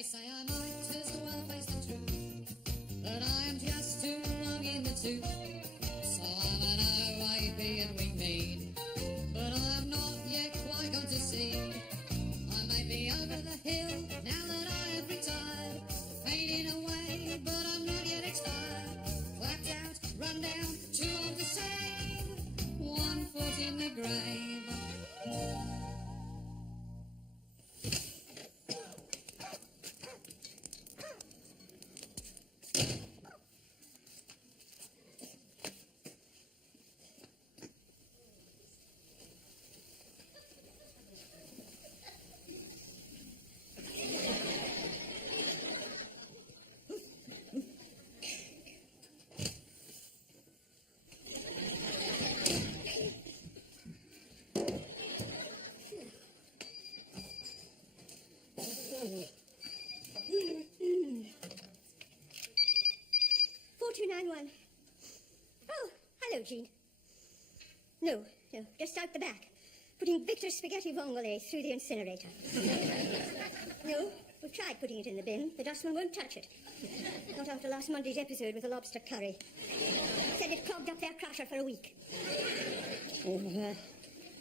They say I might as well face the truth, that I'm just too long in the tooth. So I'm an OAP and we mean, but I've not yet quite got to see. I may be over the hill now that I have retired, fading away, but I'm not yet expired. Clapped out, run down, too old to save, 1 foot in the grave. Oh, hello, Jean. No, just out the back. Putting Victor's spaghetti vongole through the incinerator. No, we've tried putting it in the bin. The dustman won't touch it. Not after last Monday's episode with the lobster curry. Said it clogged up their crusher for a week. Oh,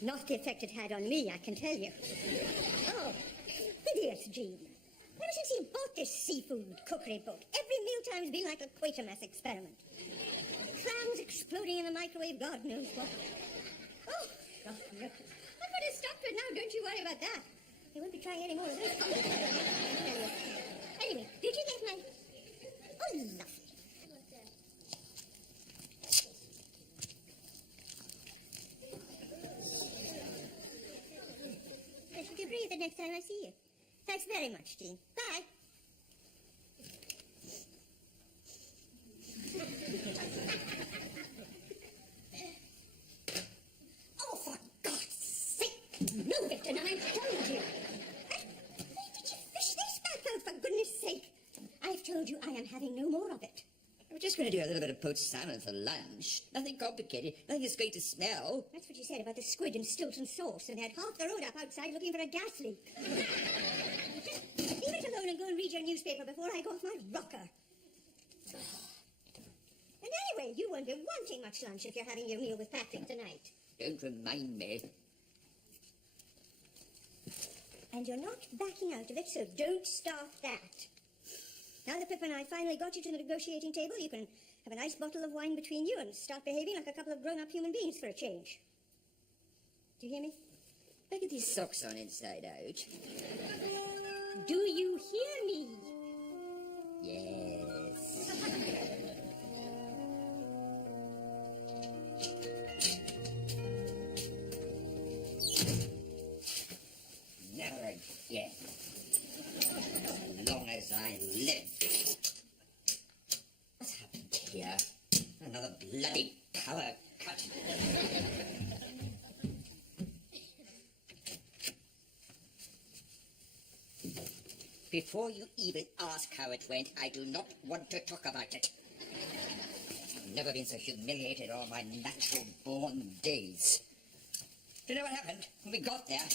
not the effect it had on me, I can tell you. Oh, hideous, Jean. Ever since he bought this seafood cookery book, every mealtime's been like a Quatermass experiment. Clams exploding in the microwave, God knows what. Oh, God, no. I've got to stop it now, don't you worry about that. They won't be trying any more of this. Anyway, did you get my... Oh, lovely. I should you breathe the next time I see you. Thanks very much, Jean. Bye. Oh, for God's sake! No, Victor, now I've told you. Where did you fish this back out, for goodness sake? I've told you I am having no more of it. We're just going to do a little bit of poached salmon for lunch. Nothing complicated. Nothing that's going to smell. That's what you said about the squid and Stilton sauce, and they had half the road up outside looking for a gas leak. Just leave it alone and go and read your newspaper before I go off my rocker. And anyway, you won't be wanting much lunch if you're having your meal with Patrick tonight. Don't remind me. And you're not backing out of it, so don't start that. Now that Pip and I finally got you to the negotiating table, you can have a nice bottle of wine between you and start behaving like a couple of grown-up human beings for a change. Do you hear me? Look at these socks on inside out. Do you hear me? Yes. Never again. As long as I live. What's happened here? Another bloody power cut. Before you even ask how it went, I do not want to talk about it. I've never been so humiliated all my natural-born days. Do you know what happened when we got there?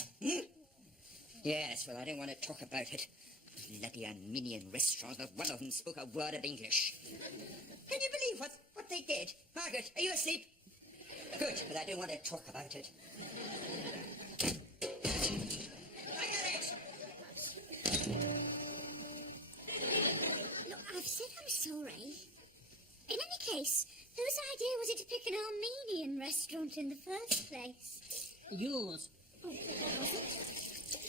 Yes, well, I don't want to talk about it. Bloody Armenian restaurants, not one of them spoke a word of English. Can you believe what they did? Margaret, are you asleep? Good, but I don't want to talk about it. Look, I've said I'm sorry. In any case, whose idea was it to pick an Armenian restaurant in the first place? Yours. Oh, was it?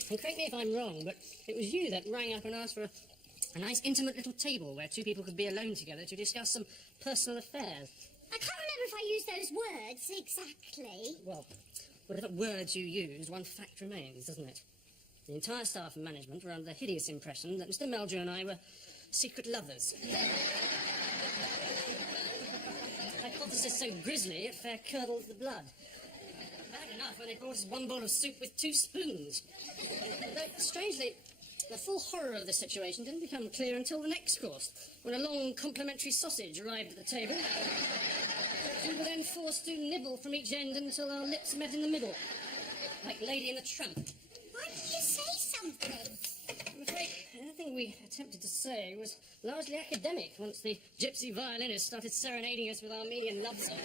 And correct me if I'm wrong, but it was you that rang up and asked for a nice intimate little table where two people could be alone together to discuss some personal affairs. I can't remember if I used those words exactly. Well, whatever words you used, one fact remains, doesn't it? The entire staff and management were under the hideous impression that Mr. Melger and I were secret lovers. Hypothesis so grisly it fair curdles the blood. Bad enough when they brought us one bowl of soup with 2 spoons. Though, strangely, the full horror of the situation didn't become clear until the next course, when a long complimentary sausage arrived at the table. We were then forced to nibble from each end until our lips met in the middle, like Lady in the Tramp. Why did you say something? I'm afraid nothing we attempted to say was largely academic once the gypsy violinist started serenading us with Armenian love songs.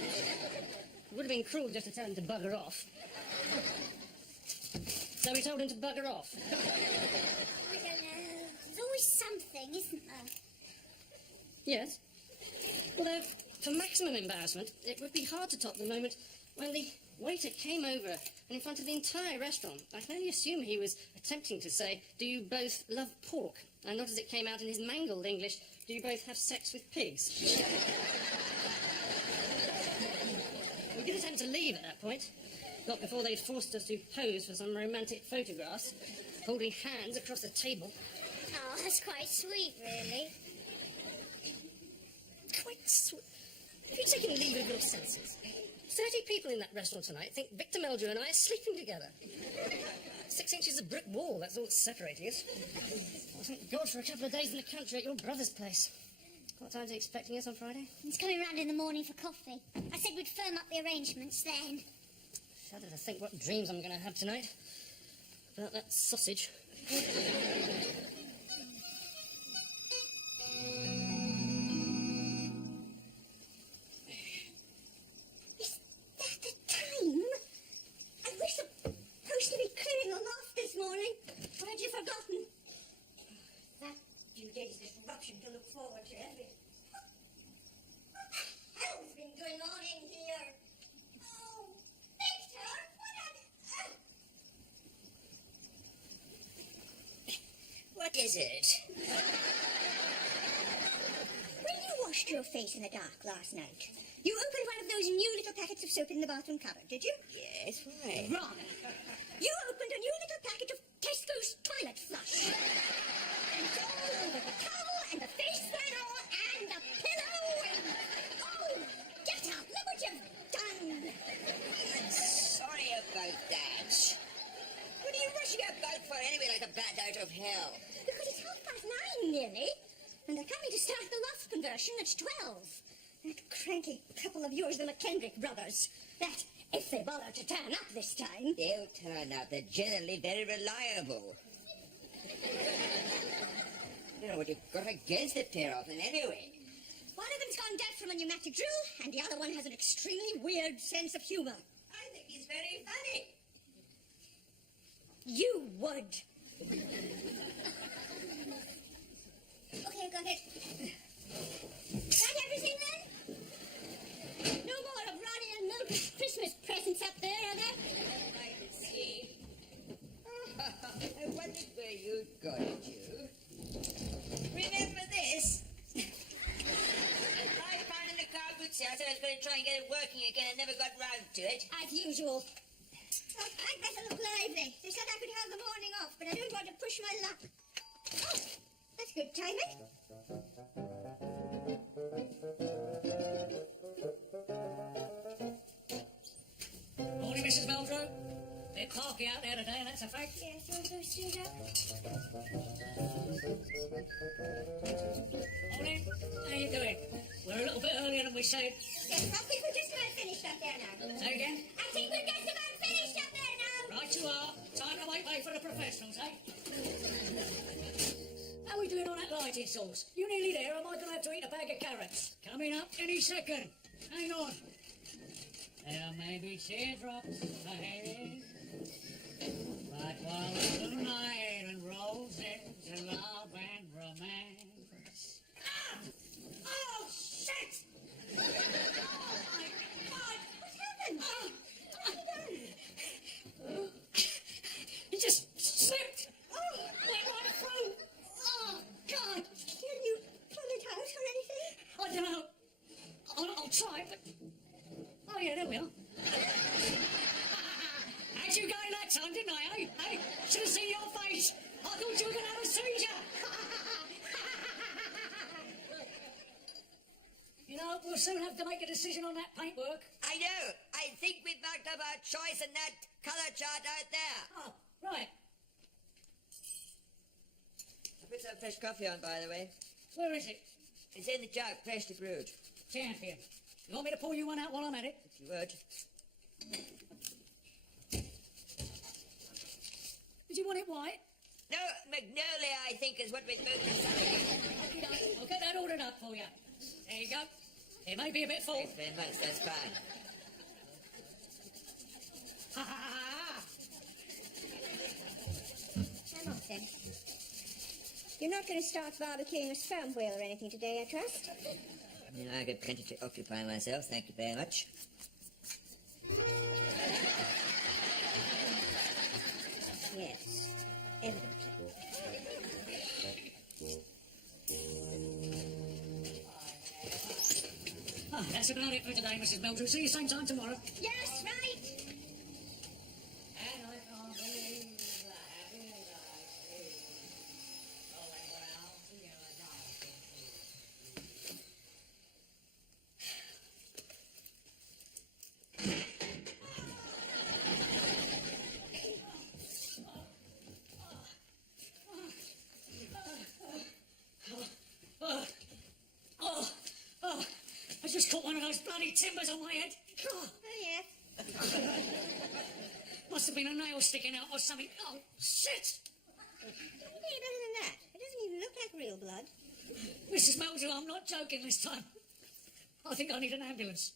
It would have been cruel just to tell him to bugger off. So we told him to bugger off. I don't know. There's always something, isn't there? Yes. Although, for maximum embarrassment, it would be hard to top the moment when the waiter came over and in front of the entire restaurant, I can only assume he was attempting to say, "Do you both love pork?" And not as it came out in his mangled English, "Do you both have sex with pigs?" We did attempt to leave at that point. Not before they'd forced us to pose for some romantic photographs, holding hands across the table. Oh, that's quite sweet, really. Quite sweet. Have you taken leave of your senses? 30 people in that restaurant tonight think Victor Meldrew and I are sleeping together. 6 inches of brick wall, that's all that's separating us. Well, thank God for a couple of days in the country at your brother's place. What time's he expecting us on Friday? He's coming round in the morning for coffee. I said we'd firm up the arrangements then. Shudder to think what dreams I'm going to have tonight. About that sausage. Forgotten. That few days' disruption to look forward to, haven't we? What the hell's been going on in here? Oh, Victor, What is it? When you washed your face in the dark last night, you opened one of those new little packets of soap in the bathroom cupboard, did you? Yes, why? Wrong. You opened a new little packet of Tesco's toilet flush. And it's all over the towel and the face flannel and the pillow and... Oh, get up! Look what you've done! I'm sorry about that. What are you rushing about for anyway, like a bat out of hell? Because it's 9:30 nearly, and they're coming to start the loft conversion at 12. That cranky couple of yours, the McKendrick brothers, that... if they bother to turn up this time... They'll turn up. They're generally very reliable. I don't know what you've got against the pair of them anyway. One of them's gone deaf from a pneumatic drill, and the other one has an extremely weird sense of humour. I think he's very funny. You would. Okay, go ahead. Is that everything then? No more of Ronnie and Mildred's Christmas presents up there, are there? I can see. I wondered where you'd got it, you. Remember this? I found in the car boot sale, so I was going to try and get it working again and never got round to it. As usual. Oh, I'd better look lively. They said I could have the morning off, but I don't want to push my luck. Oh, that's good timing. Morning, Mrs. Meldrew. Bit parky out there today, that's a fact. Yes, you'll go straight up. Morning. How you doing? We're a little bit earlier than we said. Yes, I think we're just about finished up there now. Say again? I think we're just about finished up there now. Right you are. Time to make way for the professionals, eh? How are we doing on that lighting source? You nearly there, or am I going to have to eat a bag of carrots? Coming up any second. Hang on. There may be teardrops ahead, but while the moonlight and roses and love and romance. Ah! Oh, shit! Oh, my God! What happened? Oh, it just slipped! Oh, went right through! Oh, God! Can you pull it out or anything? I don't know. I'll try, but... Oh, yeah, there we are. How'd you go that time, didn't I, eh? Hey, should have seen your face. I thought you were going to have a seizure. You know, we'll soon have to make a decision on that paintwork. I know. I think we've marked up our choice in that colour chart out there. Oh, right. I put some fresh coffee on, by the way. Where is it? It's in the jug, freshly brewed. Champion. You want me to pour you one out while I'm at it? If you would. Did you want it white? No, Magnolia, I think, is what we're both deciding. I'll get that ordered up for you. There you go. It may be a bit full. Thanks very much, that's fine. Ha ha ha! I'm off then. You're not going to start barbecuing a sperm whale or anything today, I trust? You know, I've got plenty to occupy myself, thank you very much. Yes, evidently. Ah, that's about it for today, Mrs. Mildred. See you same time tomorrow. Yes, right! And I can't believe that in my sleep. Oh, well, you're I just caught one of those bloody timbers on my head. Oh, Oh, yeah. must have been a nail sticking out or something. Oh, shit! You did better than that. It doesn't even look like real blood. Mrs. Mildred, I'm not joking this time. I think I need an ambulance.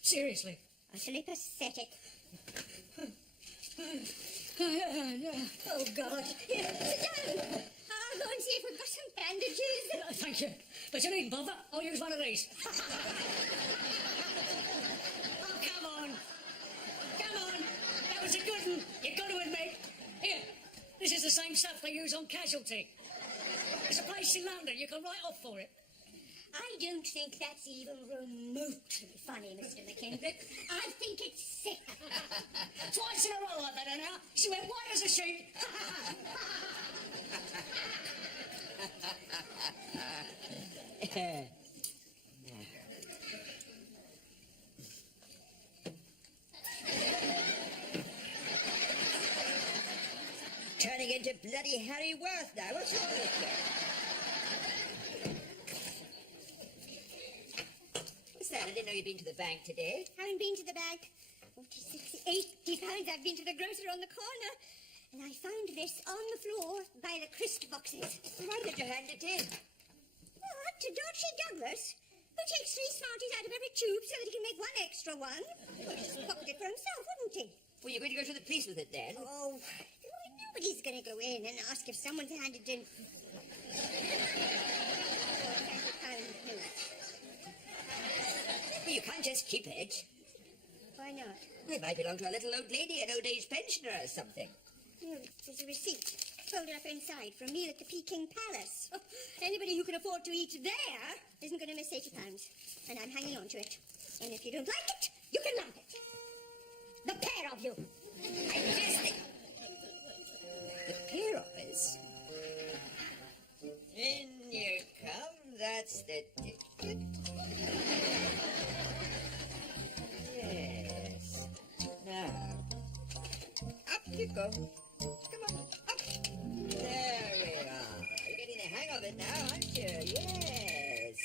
Seriously. Utterly pathetic. Oh, God. Here, sit down. I'll go and see if we've got some bandages. Thank you. But you needn't bother. I'll use one of these. Oh, come on. Come on. That was a good one. You've got to admit. Here, this is the same stuff they use on Casualty. There's a place in London. You can write off for it. I don't think that's even remotely funny, Mr. McKendrick. I think it's sick. Twice in a row I better now. She went white as a sheet. Turning into bloody Harry Worth now. What's wrong with you? What's that? I didn't know you'd been to the bank today. Haven't been to the bank. 46, 80 pounds. I've been to the grocer on the corner. And I found this on the floor by the crisp boxes. Why did you hand it in? What? To Dodgy Douglas? Who takes 3 Smarties out of every tube so that he can make one extra one? Well, he'd just pocket it for himself, wouldn't he? Well, you're going to go to the police with it then? Oh, nobody's going to go in and ask if someone's handed in... Well, you can't just keep it. Why not? It might belong to a little old lady, an old age pensioner or something. No, there's a receipt folded up inside for a meal at the Peking Palace. Oh, anybody who can afford to eat there isn't going to miss £80. And I'm hanging on to it. And if you don't like it, you can lump it. The pair of you. I just think... The pair of us? In you come, that's the ticket. Yes. Now, up you go. Come on, up. There we are. You're getting the hang of it now, aren't you? Yes.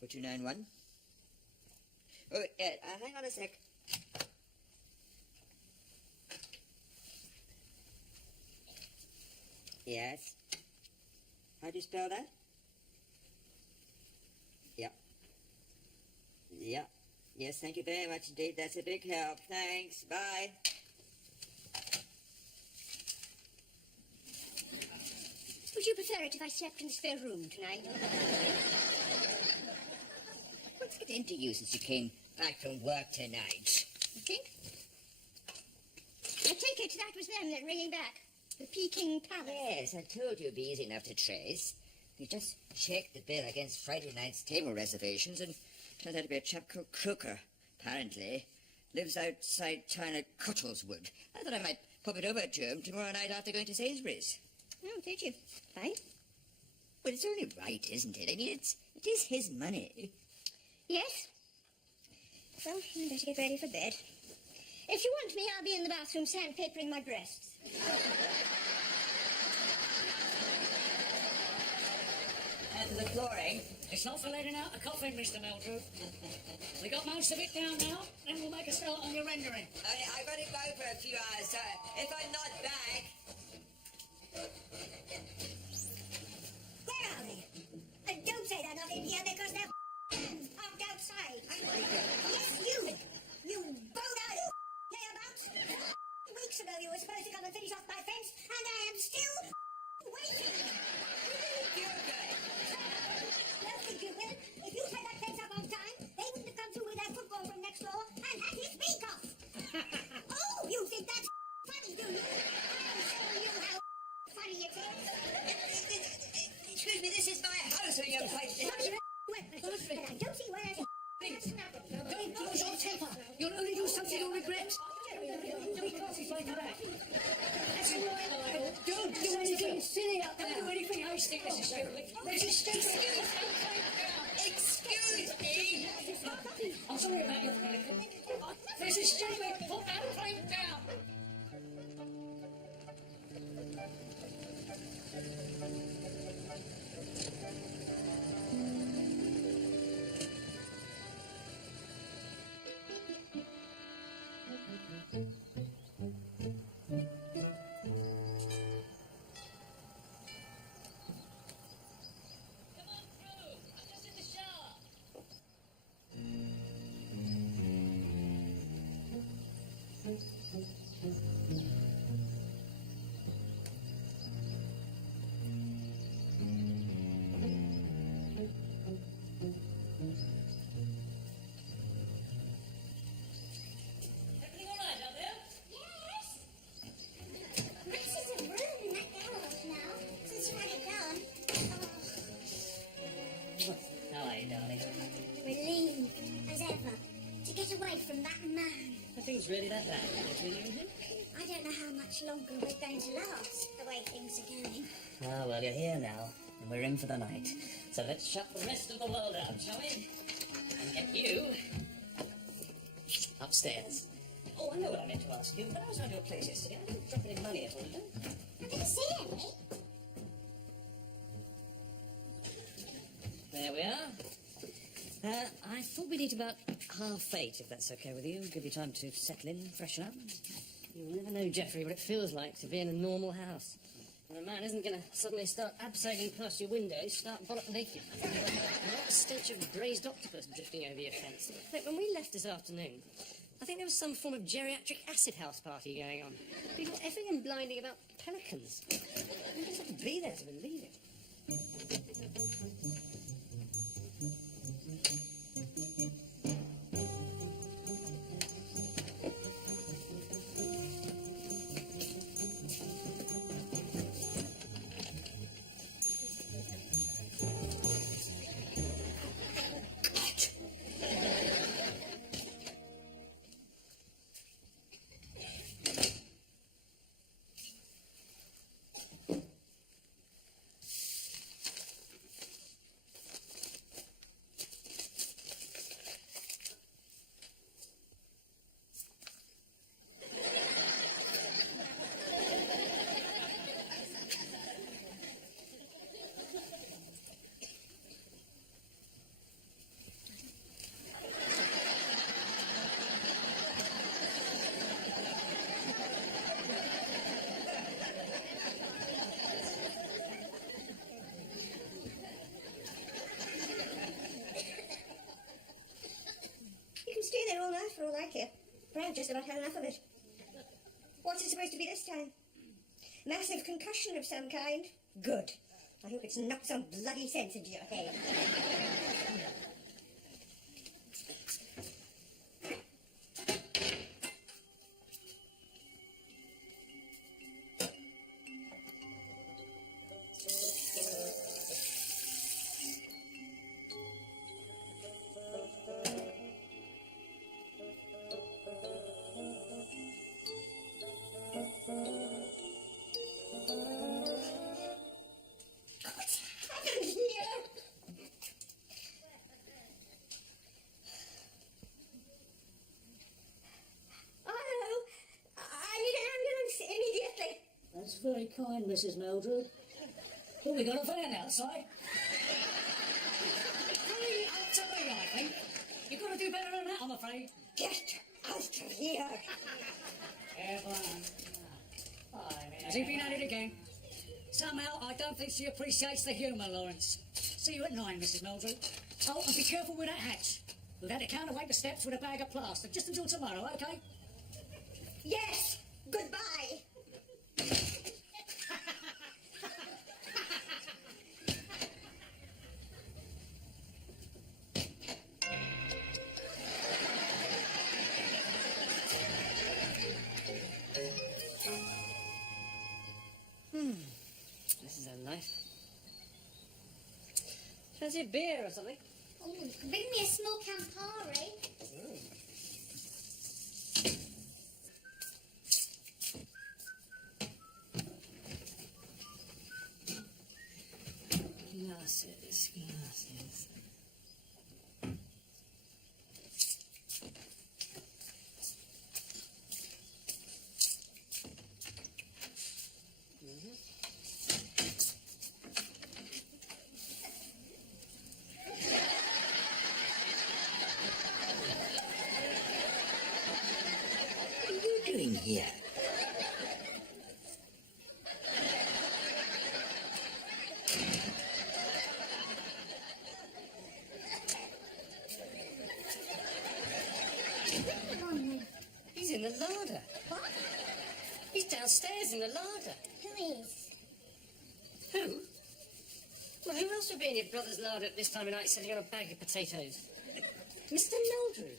Put 291. Oh, hang on a sec. Yes. How do you spell that? Yeah. Yeah. Yes, thank you very much indeed. That's a big help. Thanks. Bye. Would you prefer it if I slept in the spare room tonight? What's it into you since you came back from work tonight? You think? I take it that was them then ringing back. The Peking Palace. Yes, I told you it'd be easy enough to trace. You just checked the bill against Friday night's table reservations and turned out to be a chap called Crooker, apparently. Lives outside town at Cuttleswood. I thought I might pop it over to him tomorrow night after going to Sainsbury's. Oh, did you? Fine. Well, it's only right, isn't it? I mean, it is his money. Yes. Well, you better get ready for bed. If you want me, I'll be in the bathroom sandpapering my breasts. And the flooring. It's not for letting out a coffin, Mr. Mildred. We got most of it down now, then we'll make a start on your rendering. I got to go for few hours, sir. If I'm not back... Where are they? Don't say they're not in here because they're parked outside. Yes, you! You boat-eyed layabouts! Weeks ago you were supposed to come and finish off my fence, and I am still waiting! You're good. Don't think you will. If you had that fence up on time, they wouldn't have come through with that football from next door and had his beak off! Oh, you think that's funny, do you? I'll show you how funny it is. Excuse me, this is my house, or you're fighting. I don't see why I... Don't lose your temper. You'll only do something you'll regret. Be cautious like that. That's all right. Don't do anything silly out there. Don't do anything hasty, Mrs. Stewart. Mrs. Stewart. Excuse me. I'm sorry about your vehicle. Mrs. Stewart, put that plate down. Everything all right out there? Yes! Masses of room in that garage now, since you had it done. How are you, darling? Relieved, as ever, to get away from that man. I think it's really that bad between you and him. I don't know how much longer we're going to last, the way things are going. Ah, well, you're here now, and we're in for the night. So let's shut the rest of the world out, shall we? And get you upstairs. Oh, I know what I meant to ask you. When I was around your place yesterday, I didn't drop any money at all, did I? I didn't see any. There we are. I thought we'd eat about 8:30, if that's okay with you. Give you time to settle in, freshen up. You'll never know, Geoffrey, what it feels like to be in a normal house. And a man isn't going to suddenly start abseiling past your windows, start bollock naked. What a stench of braised octopus drifting over your fence. In fact, when we left this afternoon, I think there was some form of geriatric acid house party going on. People effing and blinding about pelicans. You just have to be there to believe it. Stay there all night for all I care. But I've just about had enough of it. What's it supposed to be this time? Massive concussion of some kind? Good. I hope it's knocked some bloody sense into your head. That's very kind, Mrs. Mildred. Oh, we got a van outside. Hurry up to me, I think. You've got to do better than that, I'm afraid. Get out of here! Careful Has he been at it again? Somehow, I don't think she appreciates the humour, Lawrence. See you at 9, Mrs. Meldrew. Oh, and be careful with that hatch. We've had to counterweight the steps with a bag of plaster, just until tomorrow, OK? Yes, goodbye. This is a life. Fancy a beer or something? Oh, bring me a small Campari. Glasses, glasses. What are you doing here? Come on, then. He's in the larder. What? He's downstairs in the larder. Who is? Who? Well, who else would be in your brother's larder at this time of night sitting on a bag of potatoes? Mr. Meldrew.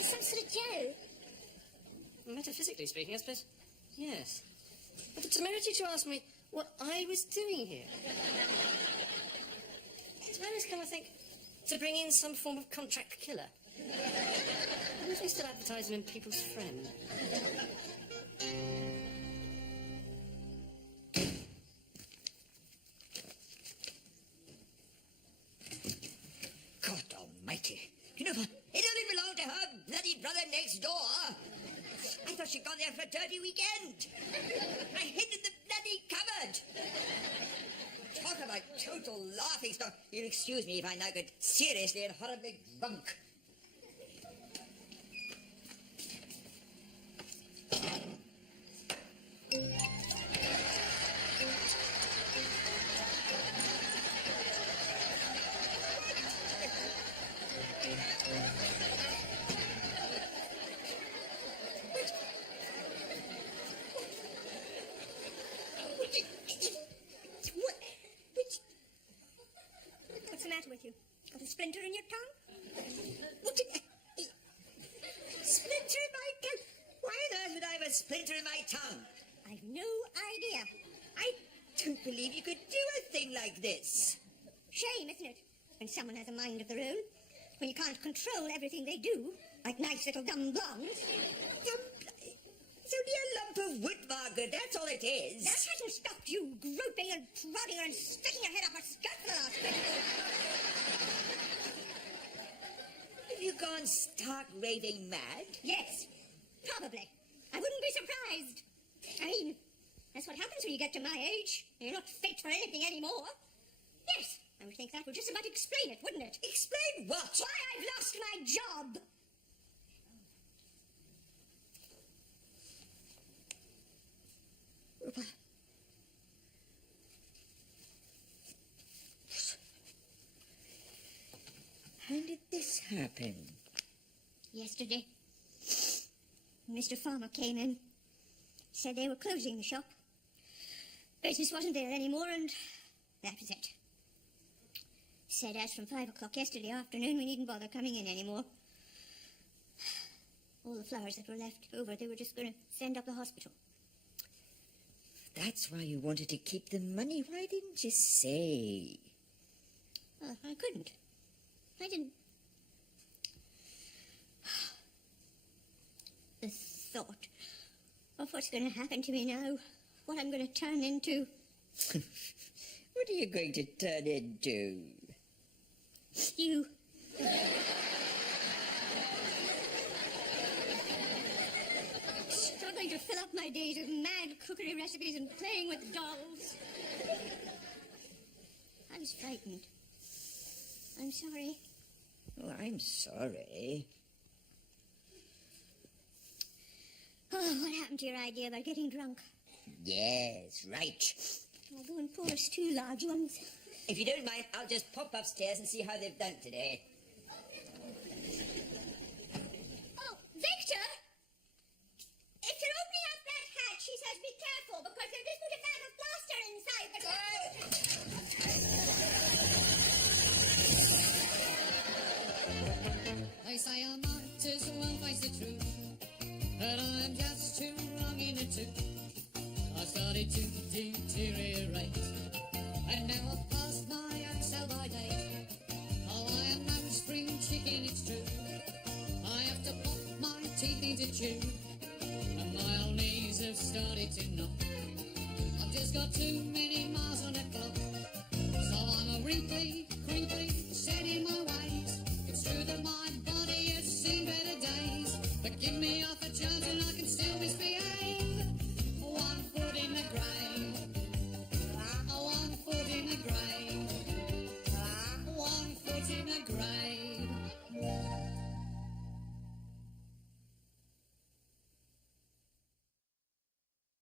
Some sort of Joe. Metaphysically speaking, I suppose. Yes. But the temerity to ask me what I was doing here. Suppose, come I think, to bring in some form of contract killer. Why don't they still advertise him in People's Friend? God almighty. You know, it only belonged to her bloody brother next door. I thought she'd gone there for a dirty weekend. I hid in the bloody cupboard. Talk about total laughing stock. You'll excuse me if I now get seriously and horribly drunk. What's the matter with you? Got a splinter in your tongue? What did splinter in my tongue? Why on earth would I have a splinter in my tongue? I've no idea. I don't believe you could do a thing like this. Shame, isn't it? When someone has a mind of their own. When you can't control everything they do. Like nice little dumb blondes. It's only a lump of wood, Margaret, that's all it is. That hasn't stopped you groping and prodding her and sticking your head up her skirt for the last bit. Have you gone stark raving mad? Yes, probably. I wouldn't be surprised. I mean, that's what happens when you get to my age. You're not fit for anything anymore. Yes, I would think that would just about explain it, wouldn't it? Explain what? Why I've lost my job. When did this happen? Yesterday, Mr. Farmer came in. Said they were closing the shop. Business wasn't there anymore, and that was it. Said as from 5 o'clock yesterday afternoon, we needn't bother coming in anymore. All the flowers that were left over, they were just going to send up the hospital. That's why you wanted to keep the money. Why didn't you say? Well, I couldn't. I didn't. The thought of what's going to happen to me now, what I'm going to turn into. What are you going to turn into? You. Struggling to fill up my days with mad cookery recipes and playing with dolls. I was frightened. I'm sorry. Oh, I'm sorry. Oh, what happened to your idea about getting drunk? Yes, right. I'll go and pour us 2 large ones. If you don't mind, I'll just pop upstairs and see how they've done today. Oh, Victor! If you're opening up that hatch, he says be careful, because there isn't a bag of plaster inside. They say I might as well face the truth, but I'm just too wrong in the tooth. I started to deteriorate, and now I've passed my own sell-by date. Oh, I am no spring chicken, it's true. I have to pop my teeth into chew, and my old knees have started to knock. I've just got too many miles on the clock, so I'm a wrinkly, crinkly, set in my ways. It's true that my body has seen better days, but give me half a chance and I can still misbehave. 1 foot in the grave, 1 foot in the grave, 1 foot in the grave.